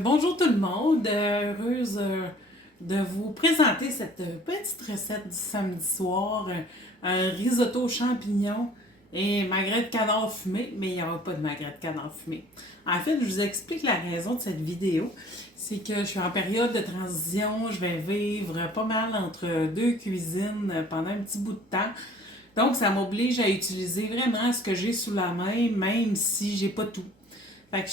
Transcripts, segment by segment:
Bonjour tout le monde, heureuse de vous présenter cette petite recette du samedi soir, un risotto aux champignons et magret de canard fumé, mais il n'y aura pas de magret de canard fumé. En fait, je vous explique la raison de cette vidéo, c'est que je suis en période de transition, je vais vivre pas mal entre deux cuisines pendant un petit bout de temps. Donc, ça m'oblige à utiliser vraiment ce que j'ai sous la main, même si j'ai pas tout. Fait que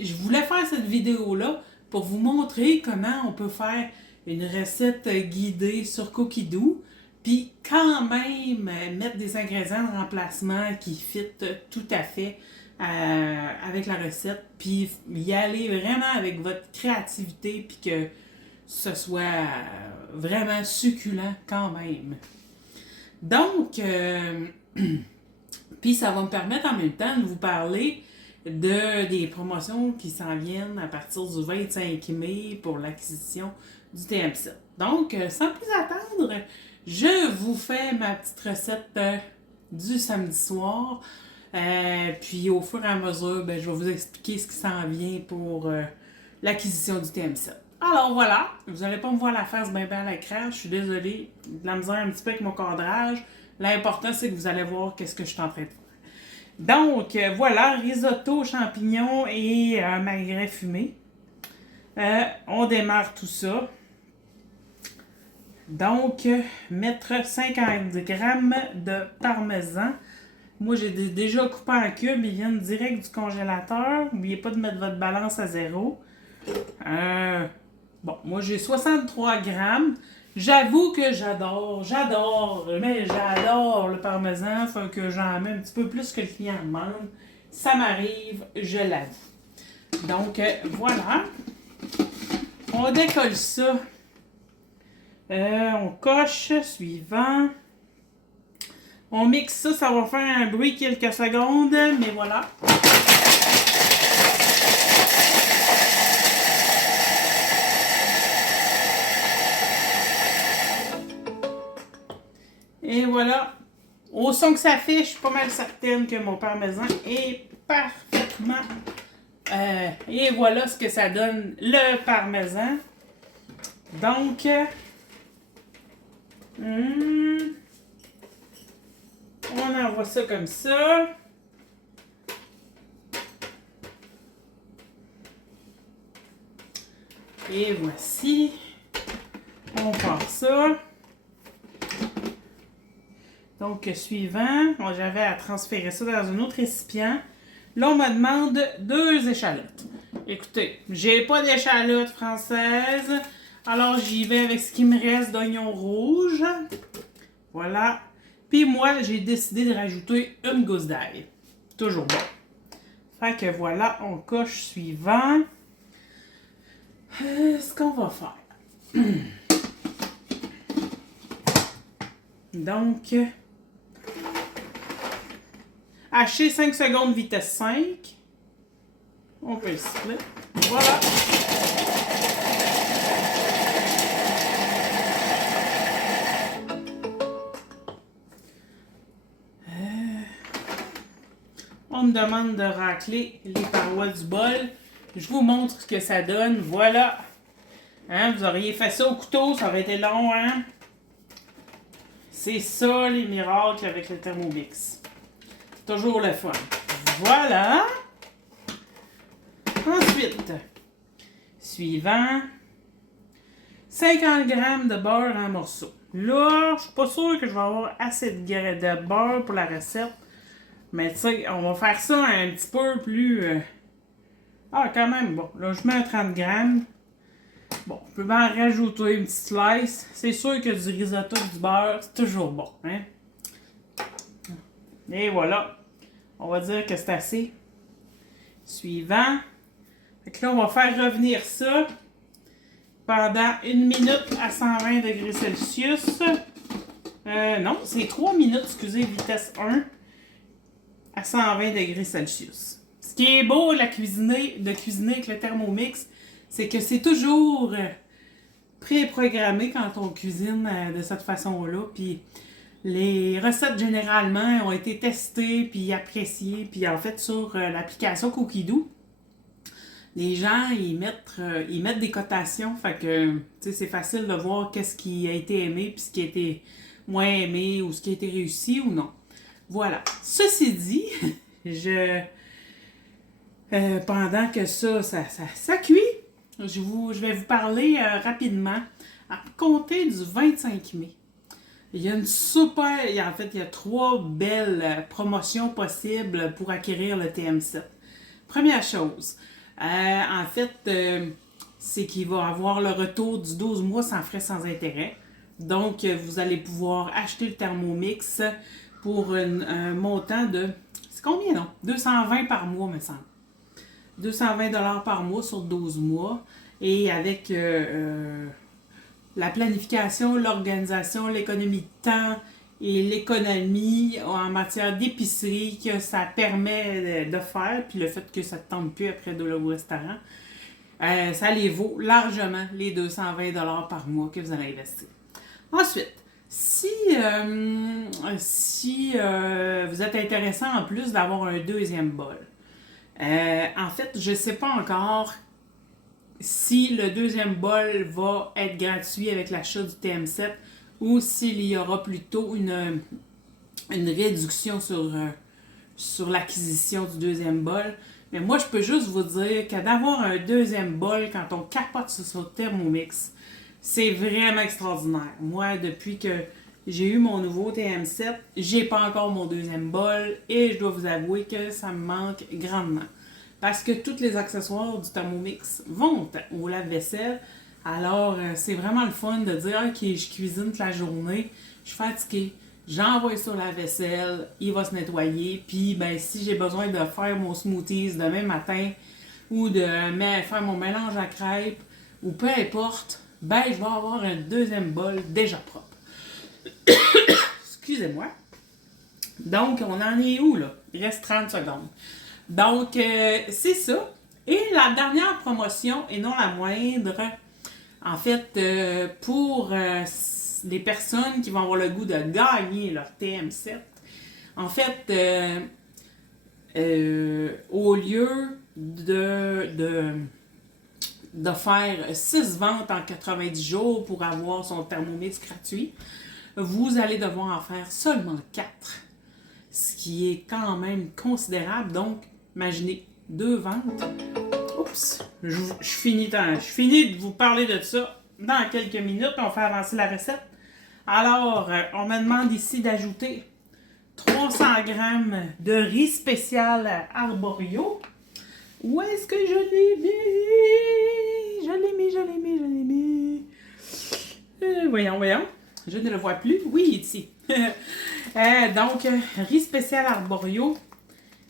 je voulais faire cette vidéo-là pour vous montrer comment on peut faire une recette guidée sur Cookidoo, puis quand même mettre des ingrédients de remplacement qui fit tout à fait avec la recette, puis y aller vraiment avec votre créativité, puis que ce soit vraiment succulent quand même. Donc, puis ça va me permettre en même temps de vous parler des promotions qui s'en viennent à partir du 25 mai pour l'acquisition du TM7. Donc, sans plus attendre, je vous fais ma petite recette du samedi soir. Puis au fur et à mesure, je vais vous expliquer ce qui s'en vient pour l'acquisition du TM7. Alors voilà, vous n'allez pas me voir la face bien à l'écran, je suis désolée, de la misère un petit peu avec mon cadrage. L'important, c'est que vous allez voir qu'est-ce que je suis en train de faire. Donc, voilà, risotto, champignons et magret fumé. On démarre tout ça. Donc, mettre 50 grammes de parmesan. Moi, j'ai déjà coupé en cubes, ils viennent direct du congélateur. N'oubliez pas de mettre votre balance à zéro. Bon, moi, j'ai 63 grammes. J'avoue que j'adore le parmesan, faut que j'en mets un petit peu plus que le client demande. Ça m'arrive, je l'avoue. Donc, voilà. On décolle ça. On coche, suivant. On mixe ça, ça va faire un bruit quelques secondes, mais voilà. Et voilà, au son que ça fait, je suis pas mal certaine que mon parmesan est parfaitement... et voilà ce que ça donne, le parmesan. Donc, on envoie ça comme ça. Et voici, on part ça. Donc, suivant, j'avais à transférer ça dans un autre récipient. Là, on me demande 2 échalotes. Écoutez, j'ai pas d'échalote française, alors j'y vais avec ce qui me reste d'oignons rouges. Voilà. Puis moi, j'ai décidé de rajouter une gousse d'ail. Toujours bon. Fait que voilà, on coche suivant. Ce qu'on va faire. Donc... hacher 5 secondes vitesse 5. On peut le split. Voilà. On me demande de racler les parois du bol. Je vous montre ce que ça donne. Voilà. Hein, vous auriez fait ça au couteau, ça aurait été long, hein? C'est ça les miracles avec le Thermomix. Toujours le fun. Voilà. Ensuite, suivant, 50 g de beurre en morceaux. Là, je suis pas sûre que je vais avoir assez de beurre pour la recette. Mais tu sais, on va faire ça un petit peu plus... Ah, quand même, bon. Là, je mets un 30 g. Bon, je peux en rajouter une petite slice. C'est sûr que du risotto du beurre, c'est toujours bon, hein? Et voilà. On va dire que c'est assez. Suivant. Fait que là, on va faire revenir ça pendant 1 minute à 120 degrés Celsius. Non, c'est 3 minutes, excusez, vitesse 1 à 120 degrés Celsius. Ce qui est beau de cuisiner avec le Thermomix, c'est que c'est toujours pré-programmé quand on cuisine de cette façon-là. Puis les recettes, généralement, ont été testées puis appréciées. Puis en fait, sur l'application Cookidoo, les gens, ils mettent des cotations. Fait que, tu sais, c'est facile de voir qu'est-ce qui a été aimé, puis ce qui a été moins aimé, ou ce qui a été réussi ou non. Voilà. Ceci dit, pendant que ça cuit, je vais vous parler rapidement à compter du 25 mai. Il y a en fait, il y a 3 belles promotions possibles pour acquérir le TM7. Première chose, en fait, c'est qu'il va avoir le retour du 12 mois sans frais, sans intérêt. Donc, vous allez pouvoir acheter le Thermomix pour un montant de... C'est combien, non? 220 par mois, me semble. 220 $ par mois sur 12 mois. Et avec la planification, l'organisation, l'économie de temps et l'économie en matière d'épicerie que ça permet de faire, puis le fait que ça ne te tente plus après de au restaurant, ça les vaut largement les 220 $ par mois que vous allez investir. Ensuite, si vous êtes intéressant en plus d'avoir un deuxième bol, en fait, je ne sais pas encore si le deuxième bol va être gratuit avec l'achat du TM7 ou s'il y aura plutôt une réduction sur l'acquisition du deuxième bol. Mais moi, je peux juste vous dire que d'avoir un deuxième bol quand on capote sur son Thermomix, c'est vraiment extraordinaire. Moi, depuis que j'ai eu mon nouveau TM7, j'ai pas encore mon deuxième bol et je dois vous avouer que ça me manque grandement. Parce que tous les accessoires du Thermomix vont au lave-vaisselle. Alors, c'est vraiment le fun de dire « Ok, je cuisine toute la journée, je suis fatiguée, j'envoie sur la vaisselle, il va se nettoyer. Puis, ben, si j'ai besoin de faire mon smoothies demain matin ou de faire mon mélange à crêpes ou peu importe, ben, je vais avoir un deuxième bol déjà propre. » Excusez-moi. Donc, on en est où, là? Il reste 30 secondes. Donc, c'est ça. Et la dernière promotion, et non la moindre, en fait, pour les personnes qui vont avoir le goût de gagner leur TM7, en fait, au lieu de faire 6 ventes en 90 jours pour avoir son Thermomix gratuit, vous allez devoir en faire seulement 4. Ce qui est quand même considérable. Donc, imaginez, 2 ventes. Oups, je finis de vous parler de ça dans quelques minutes. On fait avancer la recette. Alors, on me demande ici d'ajouter 300 g de riz spécial Arborio. Où est-ce que je l'ai mis? Je l'ai mis. Voyons. Je ne le vois plus. Oui, il est ici. Donc, riz spécial Arborio.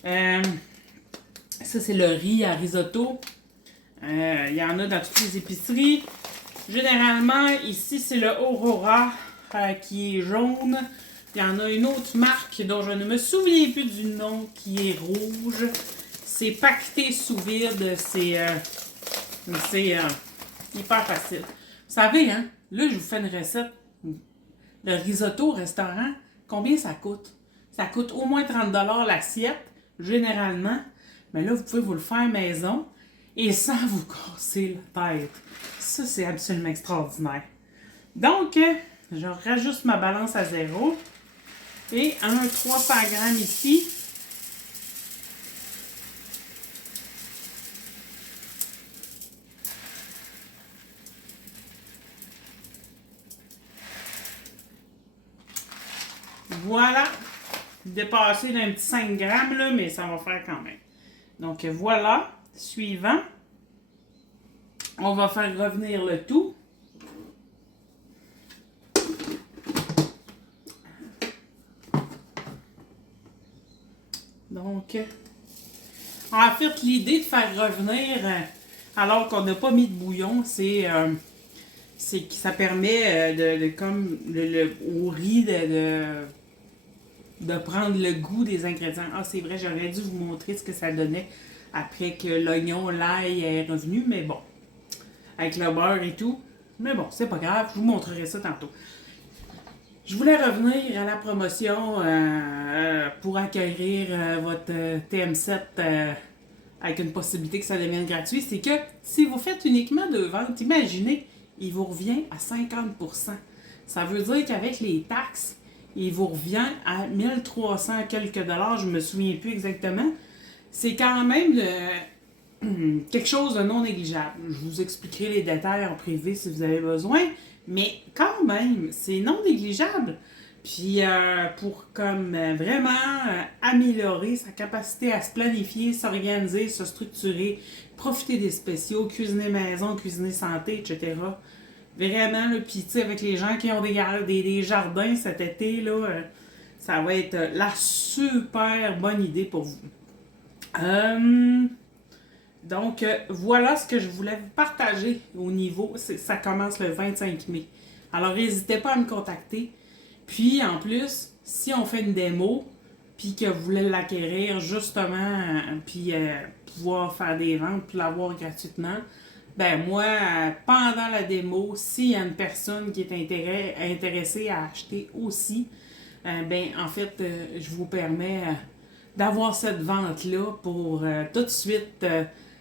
Ça, c'est le riz à risotto. Il y en a dans toutes les épiceries. Généralement, ici, c'est le Aurora qui est jaune. Il y en a une autre marque dont je ne me souviens plus du nom qui est rouge. C'est paqueté sous vide. C'est hyper facile. Vous savez, hein, là, je vous fais une recette. Le risotto au restaurant, combien ça coûte? Ça coûte au moins 30 $ l'assiette, généralement. Mais là, vous pouvez vous le faire maison et sans vous casser la tête. Ça, c'est absolument extraordinaire. Donc, je rajuste ma balance à 0. Et un 300 g ici. Voilà. Dépassé d'un petit 5 grammes, là, mais ça va faire quand même. Donc voilà. Suivant. On va faire revenir le tout. Donc, en fait, l'idée de faire revenir alors qu'on n'a pas mis de bouillon, c'est que ça permet comme au riz de prendre le goût des ingrédients. Ah, c'est vrai, j'aurais dû vous montrer ce que ça donnait après que l'oignon, l'ail est revenu, mais bon, avec le beurre et tout. Mais bon, c'est pas grave, je vous montrerai ça tantôt. Je voulais revenir à la promotion pour acquérir votre TM7 avec une possibilité que ça devienne gratuit, c'est que si vous faites uniquement 2 ventes, imaginez, il vous revient à 50%. Ça veut dire qu'avec les taxes, il vous revient à 1300 quelques dollars, je me souviens plus exactement. C'est quand même quelque chose de non négligeable. Je vous expliquerai les détails en privé si vous avez besoin, mais quand même, c'est non négligeable. Puis pour comme vraiment améliorer sa capacité à se planifier, s'organiser, se structurer, profiter des spéciaux, cuisiner maison, cuisiner santé, etc. Vraiment, là, puis tu sais, avec les gens qui ont des jardins cet été, là, ça va être la super bonne idée pour vous. Donc, voilà ce que je voulais vous partager au niveau. Ça commence le 25 mai. Alors, n'hésitez pas à me contacter. Puis, en plus, si on fait une démo, puis que vous voulez l'acquérir, justement, puis pouvoir faire des ventes, puis l'avoir gratuitement, ben moi, pendant la démo, s'il y a une personne qui est intéressée à acheter aussi, ben en fait, je vous permets d'avoir cette vente-là pour tout de suite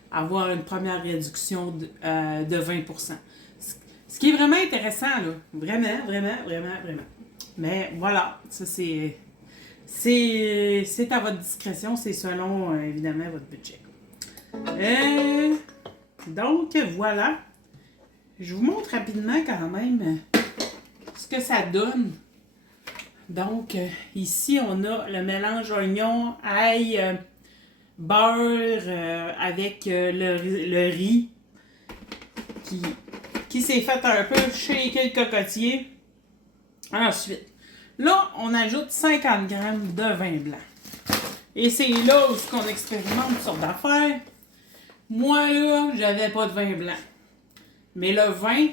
avoir une première réduction de 20%. Ce qui est vraiment intéressant, là. Vraiment, vraiment, vraiment, vraiment. Mais voilà, ça c'est à votre discrétion, c'est selon évidemment votre budget. Donc voilà, je vous montre rapidement quand même ce que ça donne. Donc ici on a le mélange oignon, ail, beurre avec le riz qui s'est fait un peu shaker le cocotier. Ensuite, là, on ajoute 50 grammes de vin blanc. Et c'est là où on expérimente toutes sortes d'affaires. Moi, là, j'avais pas de vin blanc. Mais le vin,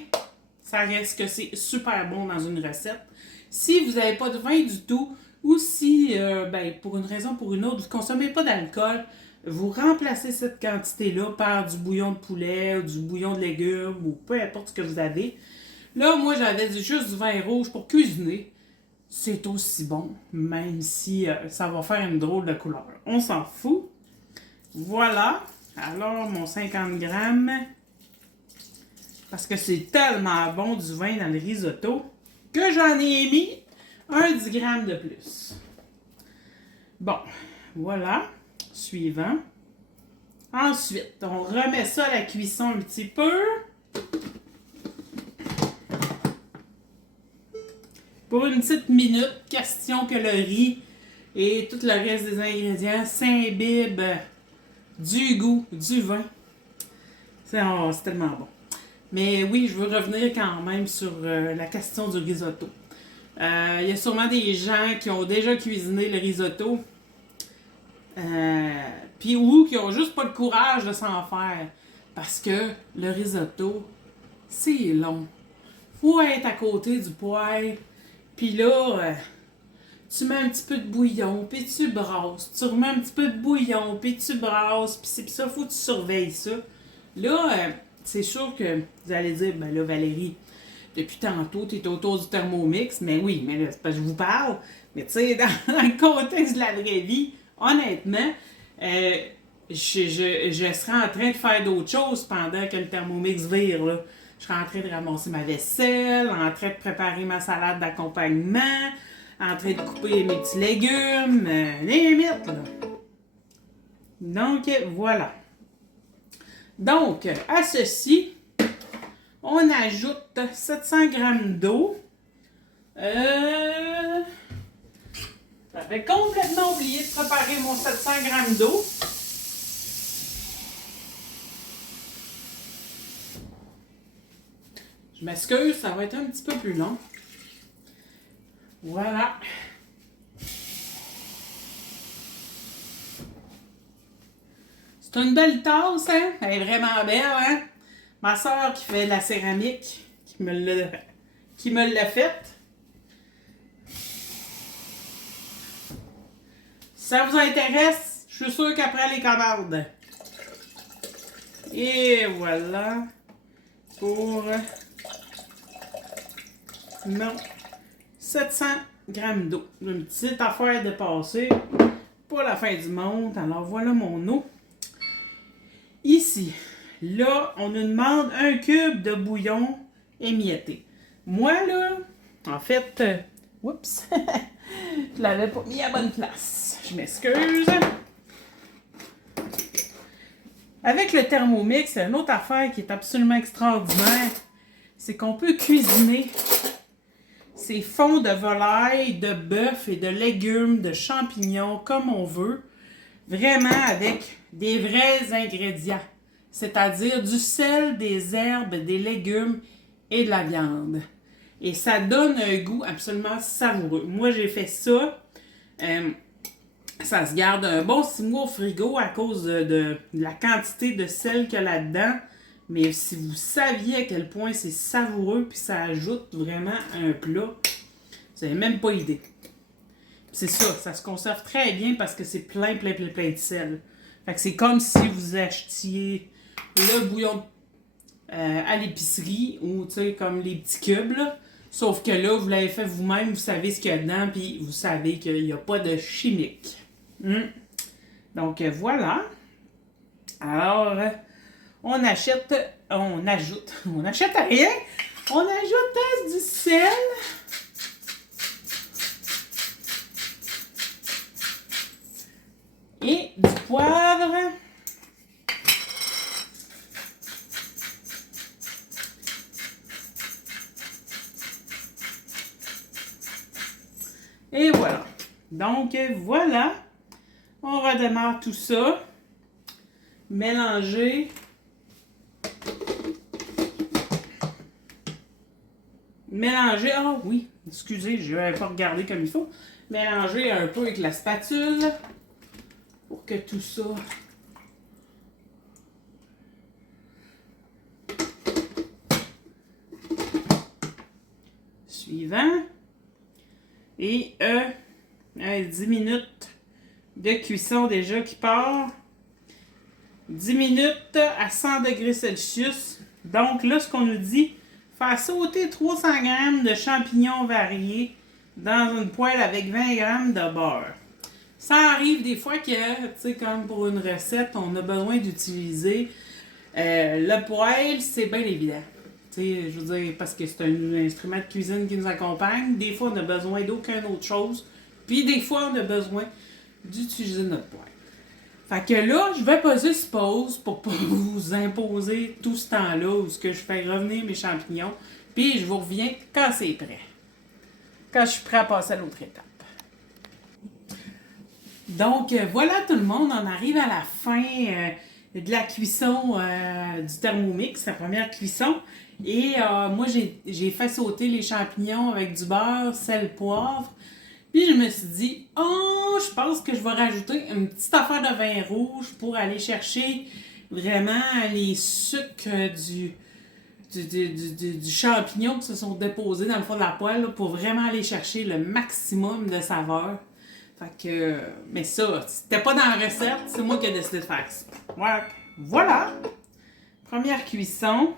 ça reste que c'est super bon dans une recette. Si vous n'avez pas de vin du tout, ou si, pour une raison ou pour une autre, vous ne consommez pas d'alcool, vous remplacez cette quantité-là par du bouillon de poulet, ou du bouillon de légumes, ou peu importe ce que vous avez. Là, moi, j'avais juste du vin rouge pour cuisiner. C'est aussi bon, même si ça va faire une drôle de couleur. On s'en fout. Voilà. Alors, mon 50 grammes. Parce que c'est tellement bon du vin dans le risotto que j'en ai mis un 10 grammes de plus. Bon, voilà. Suivant. Ensuite, on remet ça à la cuisson un petit peu. Pour une petite minute, question que le riz et tout le reste des ingrédients s'imbibent du goût du vin. C'est tellement bon. Mais oui, je veux revenir quand même sur la question du risotto. Il y a sûrement des gens qui ont déjà cuisiné le risotto, puis ou qui ont juste pas le courage de s'en faire. Parce que le risotto, c'est long. Faut être à côté du poêle. Puis là, tu mets un petit peu de bouillon, puis tu brasses. Tu remets un petit peu de bouillon, puis tu brasses. Puis ça, faut que tu surveilles ça. Là, c'est sûr que vous allez dire, ben là, Valérie, depuis tantôt, tu es autour du Thermomix. Mais oui, mais là, c'est parce que je vous parle. Mais tu sais, dans le contexte de la vraie vie, honnêtement, je serais en train de faire d'autres choses pendant que le Thermomix vire, là. Je serais en train de ramasser ma vaisselle, en train de préparer ma salade d'accompagnement, en train de couper mes petits légumes, limite, là. Donc, voilà. Donc, à ceci, on ajoute 700 grammes d'eau. J'avais complètement oublié de préparer mon 700 grammes d'eau. Je m'excuse, ça va être un petit peu plus long. Voilà. C'est une belle tasse, hein? Elle est vraiment belle, hein? Ma soeur qui fait de la céramique, qui me l'a faite. Si ça vous intéresse, je suis sûre qu'après les commandes. Et voilà. Pour non 700 grammes d'eau. Une petite affaire de passer. Pas la fin du monde. Alors voilà mon eau. ici, là, on nous demande un cube de bouillon émietté. Moi, là, en fait, oups, je l'avais pas mis à bonne place. Je m'excuse. Avec le Thermomix, une autre affaire qui est absolument extraordinaire, c'est qu'on peut cuisiner ces fonds de volaille, de bœuf et de légumes, de champignons, comme on veut, vraiment avec des vrais ingrédients, c'est-à-dire du sel, des herbes, des légumes et de la viande. Et ça donne un goût absolument savoureux. Moi, j'ai fait ça. Ça se garde un bon 6 mois au frigo à cause de la quantité de sel qu'il y a là-dedans. Mais si vous saviez à quel point c'est savoureux puis ça ajoute vraiment à un plat, vous n'avez même pas idée. C'est ça se conserve très bien parce que c'est plein de sel. Fait que c'est comme si vous achetiez le bouillon à l'épicerie ou tu sais comme les petits cubes là. Sauf que là, vous l'avez fait vous-même, vous savez ce qu'il y a dedans, puis vous savez qu'il n'y a pas de chimique. Donc voilà. Alors, on achète à rien. On ajoute du sel. Et du poivre. Et voilà. Donc, voilà. On redémarre tout ça. Mélanger. Mélanger. Ah oui, excusez, je n'avais pas regardé comme il faut. Mélanger un peu avec la spatule. Pour que tout ça... Suivant. Et 10 minutes de cuisson déjà qui part. 10 minutes à 100 degrés Celsius. Donc là, ce qu'on nous dit, faire sauter 300 g de champignons variés dans une poêle avec 20 g de beurre. Ça arrive des fois que, tu sais, comme pour une recette, on a besoin d'utiliser le poêle, c'est bien évident. Tu sais, je veux dire, parce que c'est un instrument de cuisine qui nous accompagne. Des fois, on a besoin d'aucune autre chose. Puis des fois, on a besoin d'utiliser notre poêle. Fait que là, je vais poser ce pause pour pas vous imposer tout ce temps-là où ce que je fais revenir mes champignons. Puis je vous reviens quand c'est prêt. Quand je suis prêt à passer à l'autre étape. Donc voilà tout le monde, on arrive à la fin de la cuisson du Thermomix, la première cuisson. Et moi, j'ai fait sauter les champignons avec du beurre, sel, poivre. Puis je me suis dit, oh, je pense que je vais rajouter une petite affaire de vin rouge pour aller chercher vraiment les sucres du champignon qui se sont déposés dans le fond de la poêle là, pour vraiment aller chercher le maximum de saveur. Fait que, mais ça, c'était pas dans la recette, c'est moi qui ai décidé de faire ça. Voilà. Première cuisson.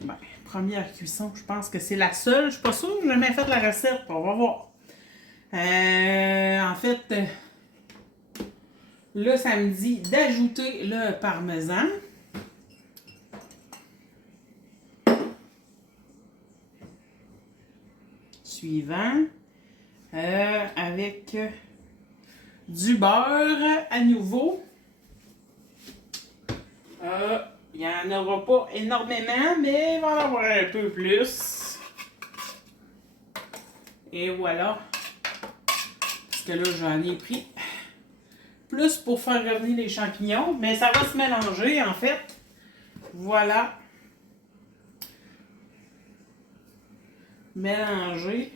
Ben, première cuisson, je pense que c'est la seule. Je suis pas sûre que j'ai jamais fait la recette. On va voir. En fait, là, ça me dit d'ajouter le parmesan. Suivant. Avec du beurre à nouveau. Il n'y en aura pas énormément, mais il va en avoir un peu plus. Et voilà. Parce que là, j'en ai pris plus pour faire revenir les champignons. Mais ça va se mélanger, en fait. Voilà. Mélanger.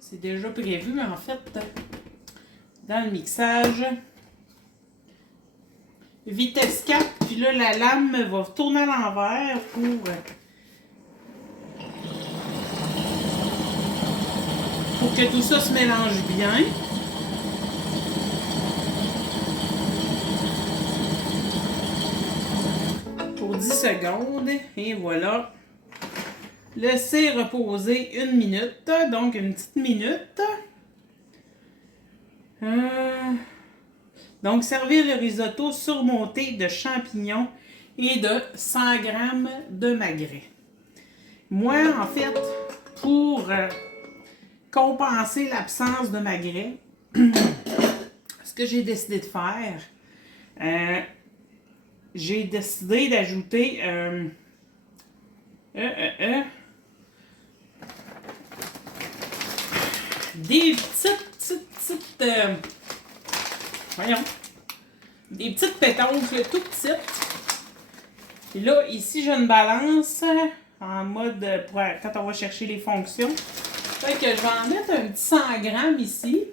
C'est déjà prévu, en fait, dans le mixage. Vitesse 4, puis là, la lame va tourner à l'envers pour que tout ça se mélange bien. Pour 10 secondes, et voilà. Laissez reposer 1 minute, donc une petite minute. Donc, servir le risotto surmonté de champignons et de 100 g de magret. Moi, en fait, pour compenser l'absence de magret, ce que j'ai décidé de faire, j'ai décidé d'ajouter des petites voyons, des petites pétanques tout petites. Et là, ici, j'ai une balance en mode pour quand on va chercher les fonctions. Fait que je vais en mettre un petit 100 grammes ici.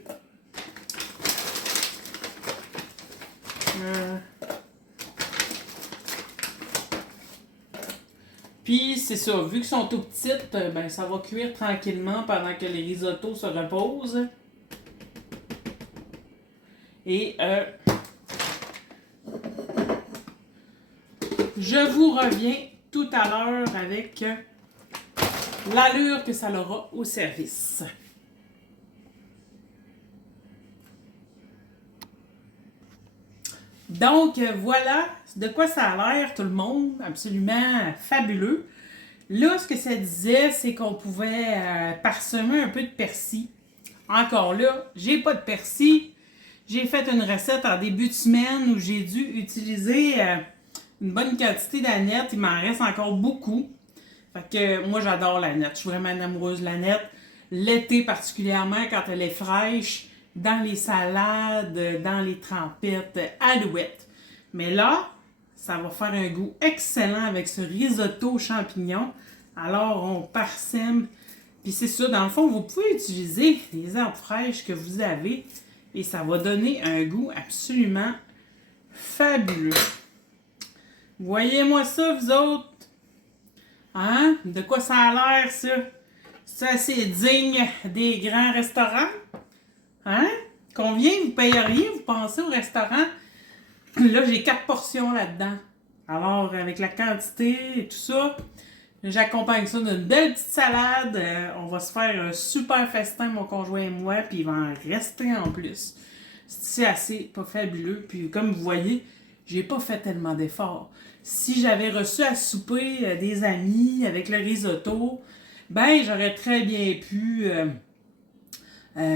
Puis c'est ça, vu qu'ils sont tout petites, ben ça va cuire tranquillement pendant que les risottos se reposent. Et je vous reviens tout à l'heure avec l'allure que ça aura au service. Donc, voilà de quoi ça a l'air, tout le monde. Absolument fabuleux. Là, ce que ça disait, c'est qu'on pouvait parsemer un peu de persil. Encore là, j'ai pas de persil. J'ai fait une recette en début de semaine où j'ai dû utiliser une bonne quantité d'aneth. Il m'en reste encore beaucoup. Fait que moi, j'adore l'aneth. Je suis vraiment une amoureuse de l'aneth. L'été particulièrement, quand elle est fraîche, dans les salades, dans les trempettes, alouettes. Mais là, ça va faire un goût excellent avec ce risotto aux champignons. Alors, on parsème. Puis c'est ça, dans le fond, vous pouvez utiliser les herbes fraîches que vous avez et ça va donner un goût absolument fabuleux. Voyez-moi ça, vous autres? Hein? De quoi ça a l'air, ça? C'est assez digne des grands restaurants? Hein? Combien vous payeriez, vous pensez, au restaurant? Là, j'ai 4 portions là-dedans. Alors, avec la quantité et tout ça, j'accompagne ça d'une belle petite salade. On va se faire un super festin, mon conjoint et moi, puis il va en rester en plus. C'est assez pas fabuleux. Puis, comme vous voyez, j'ai pas fait tellement d'efforts. Si j'avais reçu à souper des amis avec le risotto, ben, j'aurais très bien pu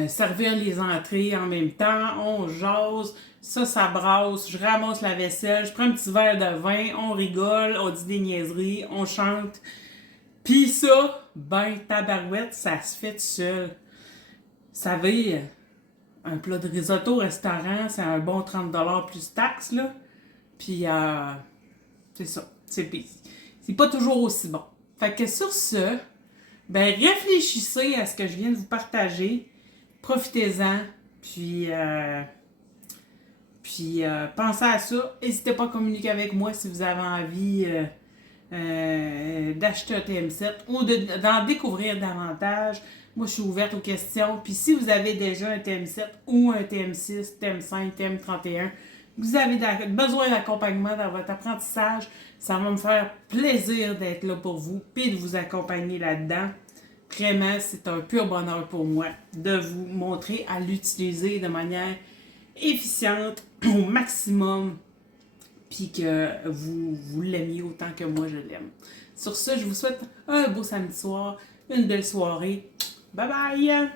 servir les entrées en même temps. On jase, ça brasse, je ramasse la vaisselle, je prends un petit verre de vin, on rigole, on dit des niaiseries, on chante. Pis ça, ben, tabarouette, ça se fait tout seul. Vous savez, un plat de risotto au restaurant, c'est un bon 30$ plus taxes, là. Puis, c'est ça. C'est pas toujours aussi bon. Fait que sur ce, ben, réfléchissez à ce que je viens de vous partager. Profitez-en. Puis pensez à ça. N'hésitez pas à communiquer avec moi si vous avez envie d'acheter un TM7 ou d'en découvrir davantage. Moi, je suis ouverte aux questions. Puis si vous avez déjà un TM7 ou un TM6, TM5, TM31, vous avez besoin d'accompagnement dans votre apprentissage, ça va me faire plaisir d'être là pour vous et de vous accompagner là-dedans. Vraiment, c'est un pur bonheur pour moi de vous montrer à l'utiliser de manière efficiente au maximum puis que vous l'aimiez autant que moi je l'aime. Sur ce, je vous souhaite un beau samedi soir, une belle soirée. Bye bye!